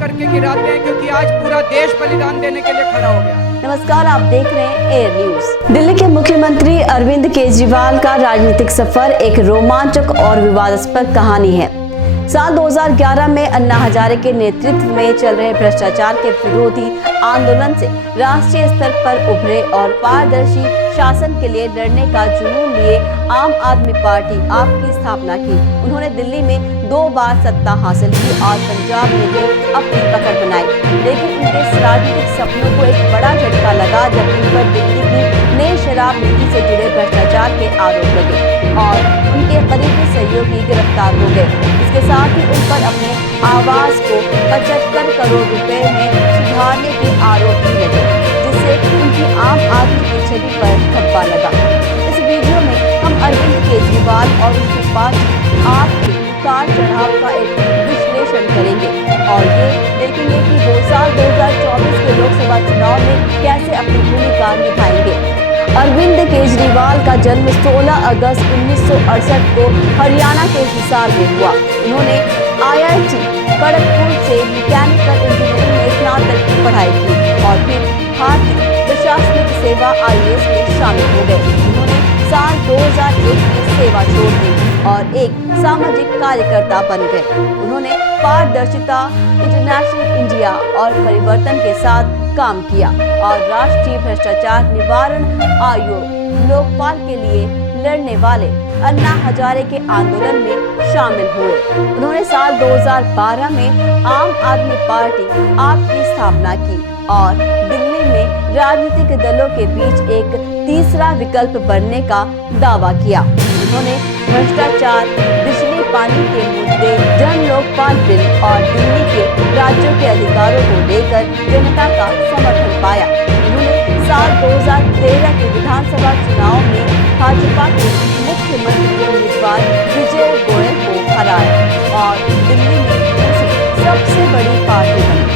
करके गिराते हैं, क्योंकि आज पूरा देश बलिदान देने के लिए खड़ा हो गया। नमस्कार, आप देख रहे हैं एयर न्यूज। दिल्ली के मुख्यमंत्री अरविंद केजरीवाल का राजनीतिक सफर एक रोमांचक और विवादास्पद कहानी है। साल 2011 में अन्ना हजारे के नेतृत्व में चल रहे भ्रष्टाचार के विरोधी आंदोलन से राष्ट्रीय स्तर पर उभरे और पारदर्शी शासन के लिए लड़ने का जुनून लिए आम आदमी पार्टी आप की स्थापना की। उन्होंने दिल्ली में 2 बार सत्ता हासिल की और पंजाब में भी अपनी पकड़ बनाई, लेकिन उनके राजनीतिक सपनों को एक बड़ा झटका लगा जब उन पर दिल्ली की नई शराब नीति से जुड़े भ्रष्टाचार के आरोप लगे और उनके करीबी सहयोगी गिरफ्तार हो गए। इसके साथ ही उन पर अपने आवास को 75 करोड़ रुपए में सुधारने के आरोप भी लगे, जिससे उनकी आम आदमी की छवि पर धब्बा लगा। इस वीडियो में हम अरविंद केजरीवाल और उनके पार्टी आप के उतार चढ़ाव का एक विश्लेषण करेंगे और ये देखेंगे कि 2024 के लोकसभा चुनाव में कैसे अपनी भूमिका निभाएंगे। अरविंद केजरीवाल का जन्म 16 अगस्त 1968 को हरियाणा के हिसार में हुआ। उन्होंने IIT खड़गपुर से मैकेनिकल इंजीनियरिंग में स्नातक की पढ़ाई की और फिर भारतीय प्रशासनिक सेवा IAS में शामिल हो गए। उन्होंने साल 2001 में सेवा छोड़ दी और एक सामाजिक कार्यकर्ता बन गए। उन्होंने पारदर्शिता, इंटरनेशनल इंडिया और परिवर्तन के साथ काम किया और राष्ट्रीय भ्रष्टाचार निवारण आयोग लोकपाल के लिए लड़ने वाले अन्ना हजारे के आंदोलन में शामिल हुए। उन्होंने साल 2012 में आम आदमी पार्टी आप की स्थापना की और दिल्ली में राजनीतिक दलों के बीच एक तीसरा विकल्प बनने का दावा किया। उन्होंने भ्रष्टाचार, बिजली पानी के मुद्दे, जन लोकपाल बिल और दिल्ली के राज्यों के अधिकारों को लेकर जनता का समर्थन पाया। उन्होंने साल 2013 के विधानसभा चुनाव में भाजपा के मुख्यमंत्री उम्मीदवार विजय गोयल को हराया और दिल्ली में दूसरी सबसे बड़ी पार्टी बनी।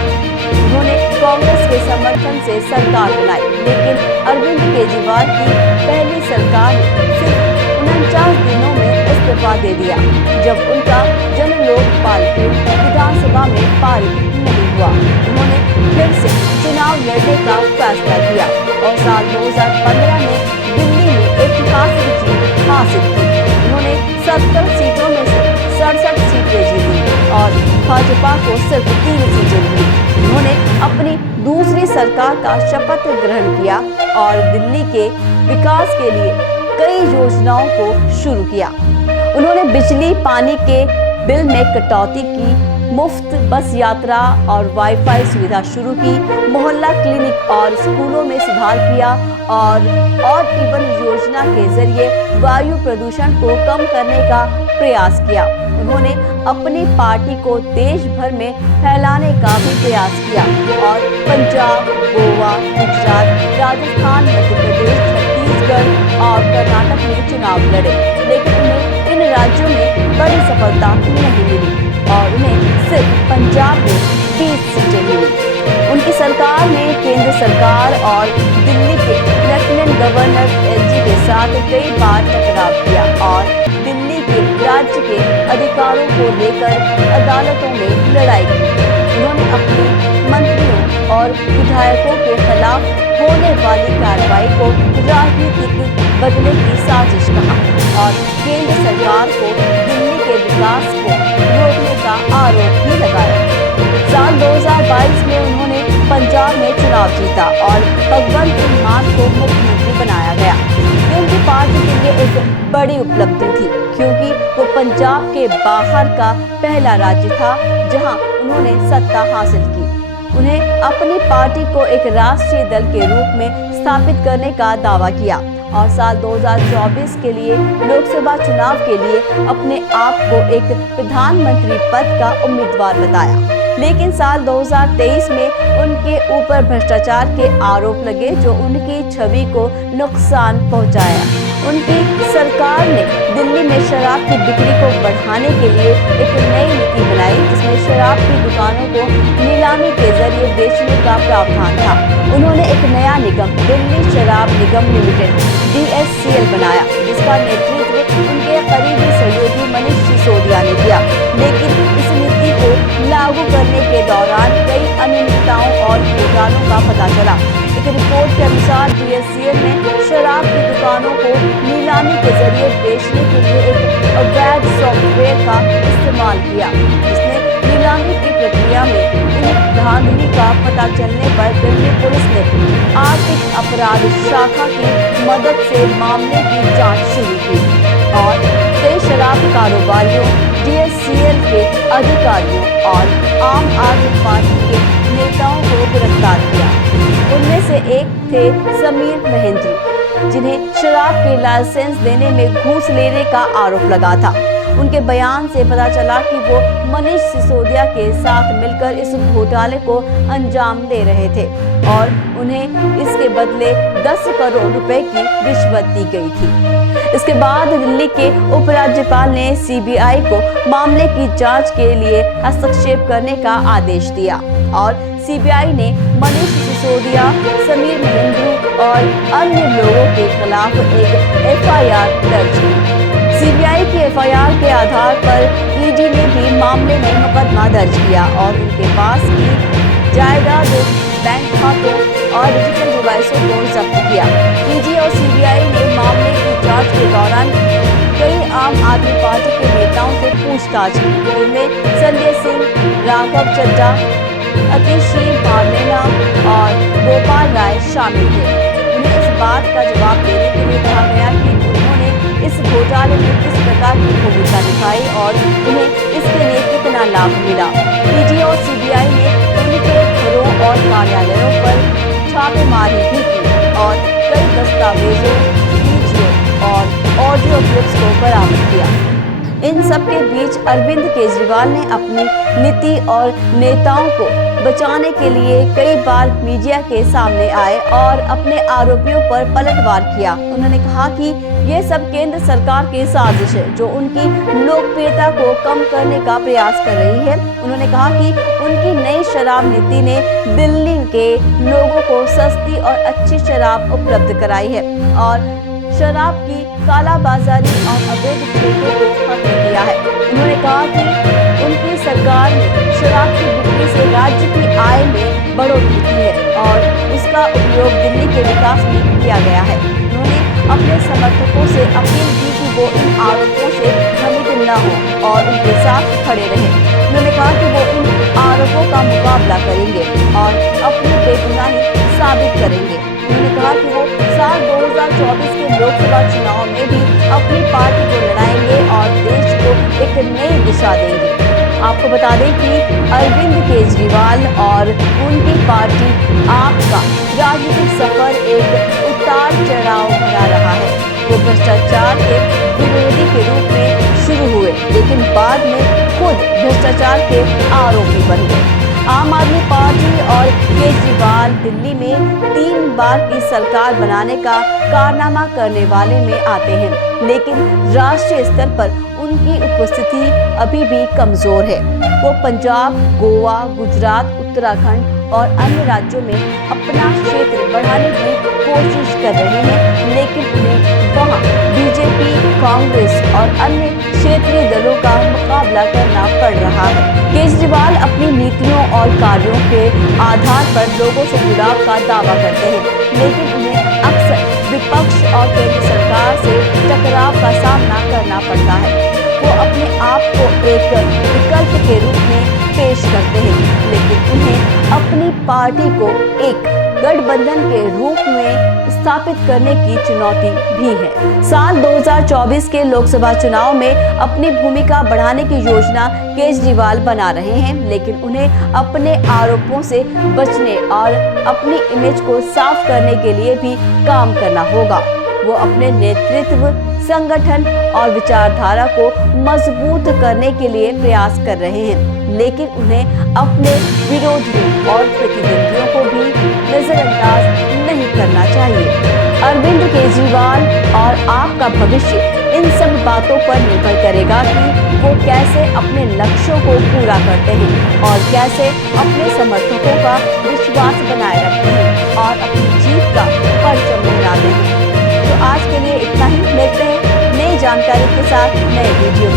उन्होंने कांग्रेस के समर्थन से सरकार बनाई, लेकिन अरविंद केजरीवाल की पहली सरकार ने सिर्फ 49 दिनों में इस्तीफा दे दिया जब उनका जन लोकपाल बिल विधानसभा में पारित नहीं हुआ। उन्होंने फिर से चुनाव लड़ने का फैसला किया और साल 2015 में दिल्ली में ऐतिहासिक जीत हासिल की। उन्होंने 70 सीटों में से 67 सीटें जीती और भाजपा को सिर्फ 3 सीटें मिली। उन्होंने अपनी दूसरी सरकार का शपथ ग्रहण किया और दिल्ली के विकास के लिए कई योजनाओं को शुरू किया। उन्होंने बिजली पानी के बिल में कटौती की, मुफ्त बस यात्रा और वाईफाई सुविधा शुरू की, मोहल्ला क्लिनिक और स्कूलों में सुधार किया और इवन योजना के जरिए वायु प्रदूषण को कम करने का प्रयास किया। उन्होंने अपनी पार्टी को देश भर में फैलाने का भी प्रयास किया और पंजाब, गोवा, गुजरात, राजस्थान, मध्य प्रदेश, छत्तीसगढ़ और कर्नाटक में चुनाव लड़े, लेकिन उन्हें इन राज्यों में बड़ी सफलता नहीं मिली और उन्हें सिर्फ पंजाब में 20 सीटें मिली। उनकी सरकार ने केंद्र सरकार और दिल्ली के लेफ्टिनेंट गवर्नर LG के साथ कई बार टकराव किया और दिल्ली के राज्य के अधिकारों को लेकर अदालतों में लड़ाई की। उन्होंने अपने मंत्रियों और विधायकों के खिलाफ होने वाली कार्रवाई को राजनीतिक बदले की साजिश कहा और केंद्र सरकार को दिल्ली के विकास को रोकने का आरोप भी लगाया। साल 2022 में उन्होंने पंजाब में चुनाव जीता और भगवंत सिंह मान को मुख्यमंत्री बनाया गया। ये उनकी पार्टी के लिए एक बड़ी उपलब्धि थी, क्योंकि वो पंजाब के बाहर का पहला राज्य था जहां उन्होंने सत्ता हासिल की। उन्हें अपनी पार्टी को एक राष्ट्रीय दल के रूप में स्थापित करने का दावा किया और साल 2024 के लिए लोकसभा चुनाव के लिए अपने आप को एक प्रधानमंत्री पद का उम्मीदवार बताया। लेकिन साल 2023 में उनके ऊपर भ्रष्टाचार के आरोप लगे जो उनकी छवि को नुकसान पहुंचाया। उनकी सरकार ने दिल्ली में शराब की बिक्री को बढ़ाने के लिए एक नई नीति बनाई, जिसमें शराब की दुकानों को नीलामी के जरिए बेचने का प्रावधान था। उन्होंने एक नया निगम दिल्ली शराब निगम लिमिटेड DSCL बनाया, जिसका नेतृत्व उनके करीबी सहयोगी मनीष सिसोदिया ने किया। लेकिन इस नीति को लागू करने के दौरान कई अनियमितताओं और घोटालों का पता चला। एक रिपोर्ट के अनुसार DSCL ने शराब की दुकानों को नीलामी के जरिए बेचने के लिए एक अवैध सॉफ्टवेयर का इस्तेमाल किया, जिसने नीलामी की प्रक्रिया में इन धांधली का पता चलने पर दिल्ली पुलिस ने आर्थिक अपराध शाखा की मदद से मामले की जांच शुरू की और कई शराब कारोबारियों, DSCL के अधिकारियों और आम आदमी पार्टी के नेताओं को गिरफ्तार किया। उनमें से एक थे समीर महेंद्र, जिन्हें शराब के लाइसेंस देने में घूस लेने का आरोप लगा था। उनके बयान से पता चला कि वो मनीष सिसोदिया के साथ मिलकर इस घोटाले को अंजाम दे रहे थे और उन्हें इसके बदले 10 करोड़ रुपए की रिश्वत दी गई थी। इसके बाद दिल्ली के उपराज्यपाल ने CBI को मामले की जांच के लिए हस्तक्षेप करने का आदेश दिया और CBI ने मनीष सिसोदिया, समीर महेंद्र और अन्य लोगों के खिलाफ एक FIR दर्ज की। CBI की FIR के आधार पर ED ने भी मामले में मुकदमा दर्ज किया और उनके पास की जायदाद, बैंक खातों और डिजिटल डिवाइसों को जब्त किया। ED और CBI ने मामले की जांच के दौरान कई आम आदमी पार्टी के नेताओं से पूछताछ की, जिनमें संजय सिंह, राघव चड्ढा, अतिशी भावनेना और गोपाल राय शामिल थे। उन्हें इस बात का जवाब देने के लिए कहा गया कि उन्होंने इस घोटाले में किस प्रकार की भूमिका निभाई और उन्हें इसके लिए कितना लाभ मिला। ED और CBI ने उनके घरों और कार्यालयों पर छापेमारी भी की और कई दस्तावेजों, वीडियो और ऑडियो क्लिप्स को बरामद किया। इन सब के बीच अरविंद केजरीवाल ने अपनी नीति और नेताओं को बचाने के लिए कई बार मीडिया के सामने आए और अपने आरोपियों पर पलटवार किया। उन्होंने कहा कि ये सब केंद्र सरकार की साजिश है जो उनकी लोकप्रियता को कम करने का प्रयास कर रही है। उन्होंने कहा कि उनकी नई शराब नीति ने दिल्ली के लोगों को सस्ती और अच्छी शराब उपलब्ध कराई है और शराब की कालाबाजारी और अवैध ठेकों को खत्म किया है। उन्होंने कहा कि उनकी सरकार ने शराब की बिक्री से राज्य की आय में बढ़ोतरी की है और उसका उपयोग दिल्ली के विकास में किया गया है। उन्होंने अपने समर्थकों से अपील की कि वो इन आरोपों से भ्रमित न हो और उनके साथ खड़े रहें। उन्होंने कहा कि वो इन आरोपों का मुकाबला करेंगे और अपनी बेगुनाही साबित करेंगे। उन्होंने कहा कि वो साल 2024 के लोकसभा चुनाव में भी अपनी पार्टी को लड़ाएंगे और देश को एक नई दिशा देंगे। आपको बता दें कि अरविंद केजरीवाल और उनकी पार्टी आप का राजनीतिक सफर एक उतार चढ़ाव भरा रहा है। वो भ्रष्टाचार के विरोधी के रूप में शुरू हुए, लेकिन बाद में खुद भ्रष्टाचार के आरोपी बन गए। आम आदमी पार्टी और केजरीवाल दिल्ली में 3 बार की सरकार बनाने का कारनामा करने वाले में आते हैं, लेकिन राष्ट्रीय स्तर पर उनकी उपस्थिति अभी भी कमजोर है। वो पंजाब, गोवा, गुजरात, उत्तराखंड और अन्य राज्यों में अपना क्षेत्र बढ़ाने की कोशिश कर रहे हैं, लेकिन उन्हें वहाँ बीजेपी, कांग्रेस और अन्य क्षेत्रीय दलों का मुकाबला करना पड़ रहा है। केजरीवाल अपनी नीतियों और कार्यों के आधार पर लोगों से जुड़ाव का दावा करते हैं, लेकिन उन्हें अक्सर विपक्ष और केंद्र सरकार से टकराव का सामना करना पड़ता है। वो अपने आप को एक विकल्प के रूप में पेश करते हैं, लेकिन उन्हें अपनी पार्टी को एक गठबंधन के रूप में स्थापित करने की चुनौती भी है। साल 2024 के लोकसभा चुनाव में अपनी भूमिका बढ़ाने की योजना केजरीवाल बना रहे हैं, लेकिन उन्हें अपने आरोपों से बचने और अपनी इमेज को साफ करने के लिए भी काम करना होगा। वो अपने नेतृत्व, संगठन और विचारधारा को मजबूत करने के लिए प्रयास कर रहे हैं, लेकिन उन्हें अपने विरोधियों और प्रतिद्वंदियों को भी नजरअंदाज नहीं करना चाहिए। अरविंद केजरीवाल और आपका भविष्य इन सब बातों पर निर्भर करेगा कि वो कैसे अपने लक्ष्यों को पूरा करते हैं और कैसे अपने समर्थकों का विश्वास बनाए रखते हैं और अपनी जीत का परचम लहराते हैं। तो आज के लिए इतना ही। मिलते हैं नई जानकारी के साथ नए वीडियो